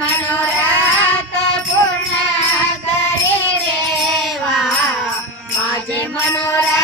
मनोरथ पूर्ण करी देवा. माझे मनोरथ